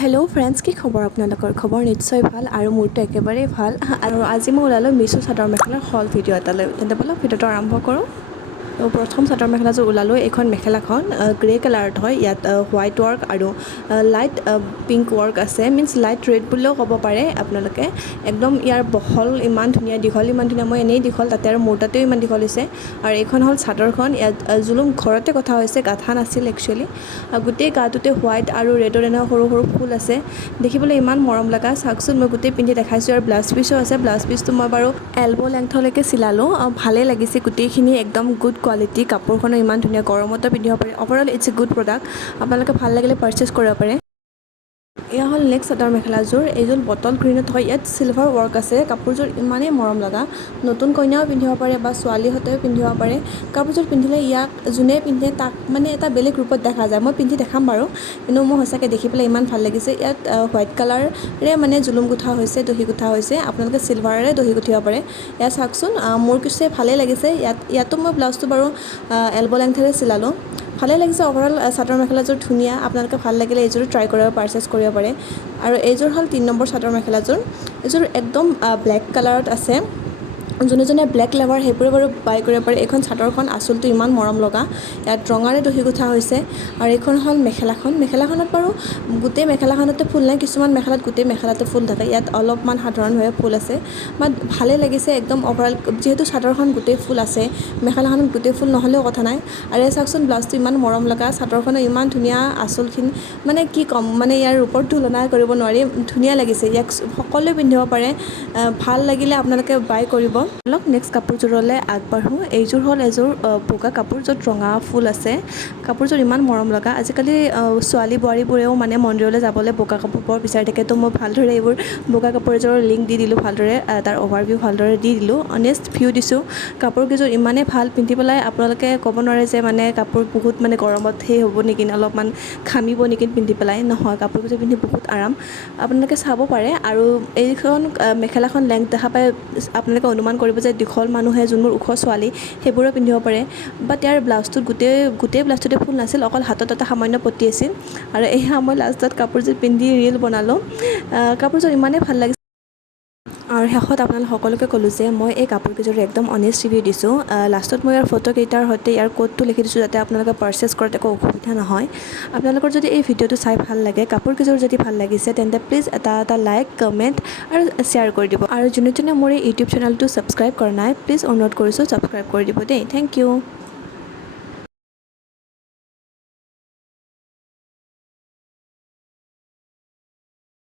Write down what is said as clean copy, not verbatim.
Hello' friends, কি খবৰ আপোনালোকৰ? খবৰ নিশ্চয় ভাল আৰু মোৰতো একেবাৰেই ভাল। আৰু আজি মই ওলালোঁ মিছো চাদৰ মেখেলাৰ হল ভিডিঅ' এটা লৈ। তেন্তে ব'লক ভিডিঅ'টো আৰম্ভ কৰোঁ। প্ৰথম চাদৰ মেখেলাযোৰ ওলালোঁ। এইখন মেখেলাখন গ্ৰে কালাৰত হয়। ইয়াত হোৱাইট ৱৰ্ক আৰু লাইট পিংক ৱৰ্ক আছে, মিনছ লাইট ৰেড বুলিও ক'ব পাৰে আপোনালোকে। একদম ইয়াৰ বহল ইমান ধুনীয়া, দীঘল ইমান ধুনীয়া। মই এনেই দীঘল, তাতে আৰু মোৰ তাতেও ইমান দীঘল হৈছে। আৰু এইখন হ'ল চাদৰখন। ইয়াত জুলুম ঘৰতে কথা হৈছে, গাঁঠা নাছিল একচুৱেলি। গোটেই গাটোতে হোৱাইট আৰু ৰেডৰ এনেকুৱা সৰু সৰু ফুল আছে। দেখিবলৈ ইমান মৰম লগা। চাওকচোন, মই গোটেই পিন্ধি দেখাইছোঁ। আৰু ব্লাউজ পিচো আছে। ব্লাউজ পিচটো মই বাৰু এলব' লেংথলৈকে চিলালোঁ। ভালেই লাগিছে গোটেইখিনি, একদম গুড কোৱালিটি। কাপোৰখনো ইমান ধুনীয়া, গৰমতো পিন্ধিব পাৰে। Overall it's a good product. আপোনালোকে ভাল লাগিলে পাৰচেছ কৰিব পাৰে। এয়া হ'ল নেক্সট চাদৰ মেখেলাযোৰ। এইযোৰ বটল গ্ৰীণত হয়। ইয়াত চিলভাৰ ৱৰ্ক আছে। কাপোৰযোৰ ইমানেই মৰম লগা। নতুন কইনাও পিন্ধিব পাৰে বা ছোৱালীহঁতেও পিন্ধিব পাৰে। কাপোৰযোৰ পিন্ধিলে ইয়াক যোনে পিন্ধে তাক মানে এটা বেলেগ ৰূপত দেখা যায়। মই পিন্ধি দেখাম বাৰু, কিন্তু মোৰ সঁচাকৈ দেখি পেলাই ইমান ভাল লাগিছে। ইয়াত হোৱাইট কালাৰে মানে জুলুম গুঠা হৈছে, দহি গুঠা হৈছে। আপোনালোকে চিলভাৰেৰে দহি গুঠিব পাৰে। ইয়াত চাওকচোন, মোৰ কিছু ভালেই লাগিছে। ইয়াতো মই ব্লাউজটো বাৰু এলব' লেংথেৰে চিলালোঁ। ভালেই লাগিছে। অভাৰঅল চাদৰ মেখেলাযোৰ ধুনীয়া। আপোনালোকে ভাল লাগিলে এইযোৰো ট্ৰাই কৰিব, পাৰচেছ কৰিব পাৰে। আৰু এইযোৰ হ'ল 3 নম্বৰ চাদৰ মেখেলাযোৰ। এইযোৰ একদম ব্লেক কালাৰত আছে। যোনে যোনে ব্লেক লাভাৰ সেইবোৰে বাৰু বাই কৰিব পাৰে। এইখন চাদৰখন আঁচলটো ইমান মৰম লগা। ইয়াত ৰঙাৰে দহি গুঠা হৈছে। আৰু এইখন হ'ল মেখেলাখন। মেখেলাখনত বাৰু গোটেই মেখেলাখনতে ফুল নাই, কিছুমান মেখেলাত গোটেই মেখেলাতে ফুল থাকে। ইয়াত অলপমান সাধাৰণভাৱে ফুল আছে। বাট ভালেই লাগিছে একদম অভাৰঅল। যিহেতু চাদৰখন গোটেই ফুল আছে, মেখেলাখনত গোটেই ফুল নহ'লেও কথা নাই। আৰু এই চাওকচোন, ব্লাউজটো ইমান মৰম লগা। চাদৰখনো ইমান ধুনীয়া। আঁচলখিনি মানে কি ক'ম, মানে ইয়াৰ ওপৰত তুলনা কৰিব নোৱাৰি। ধুনীয়া লাগিছে। ইয়াক সকলোৱে পিন্ধিব পাৰে। ভাল লাগিলে আপোনালোকে বাই কৰিব। অলপ নেক্সট কাপোৰযোৰলৈ আগবাঢ়োঁ। এইযোৰ হ'ল এযোৰ বগা কাপোৰ, য'ত ৰঙা ফুল আছে। কাপোৰযোৰ ইমান মৰম লগা। আজিকালি ছোৱালী বোৱাৰীবোৰেও মানে মন্দিৰলৈ যাবলৈ বগা কাপোৰ বৰ বিচাৰি থাকে। তো মই ভালদৰে এইবোৰ বগা কাপোৰ এযোৰৰ লিংক দি দিলোঁ, ভালদৰে তাৰ অভাৰভিউ ভালদৰে দি দিলোঁ, অনেষ্ট ভিউ দিছোঁ। কাপোৰকেইযোৰ ইমানেই ভাল, পিন্ধি পেলাই আপোনালোকে ক'ব নোৱাৰে যে মানে কাপোৰ বহুত মানে গৰমত সেই হ'ব নেকি, অলপমান ঘামিব নেকি পিন্ধি পেলাই। নহয়, কাপোৰকেইযোৰ পিন্ধি বহুত আৰাম। আপোনালোকে চাব পাৰে। আৰু এইখন মেখেলাখন লেংথ দেখা পাই আপোনালোকে অনুমান কৰিব যে দীঘল মানুহে, যোনবোৰ ওখ ছোৱালী, সেইবোৰেও পিন্ধিব পাৰে। বাট ইয়াৰ ব্লাউজটোত গোটেই ব্লাউজটোতে ফুল নাছিল, অকল হাতত এটা সামান্য পতি আছিল। আৰু এয়া মই লাষ্টত কাপোৰযোৰ পিন্ধি ৰীল বনালোঁ। কাপোৰযোৰ ইমানেই ভাল লাগিছে। আৰু শেষত আপোনালোক সকলোকে ক'লোঁ যে মই এই কাপোৰকেইযোৰ একদম অনেষ্ট ৰিভিউ দিছোঁ। লাষ্টত মই ইয়াৰ ফটোকেইটাৰ সৈতে ইয়াৰ কোডটো লিখি দিছোঁ, যাতে আপোনালোকে পাৰচেছ কৰাত একো অসুবিধা নহয়। আপোনালোকৰ যদি এই ভিডিঅ'টো চাই ভাল লাগে, কাপোৰকেইযোৰ যদি ভাল লাগিছে, তেন্তে প্লিজ এটা লাইক, কমেণ্ট আৰু শ্বেয়াৰ কৰি দিব। আৰু যোনে যোনে মোৰ এই ইউটিউব চেনেলটো ছাবস্ক্ৰাইব কৰা নাই, প্লিজ অনুৰোধ কৰিছোঁ ছাবস্ক্ৰাইব কৰি দিব দেই। Thank U.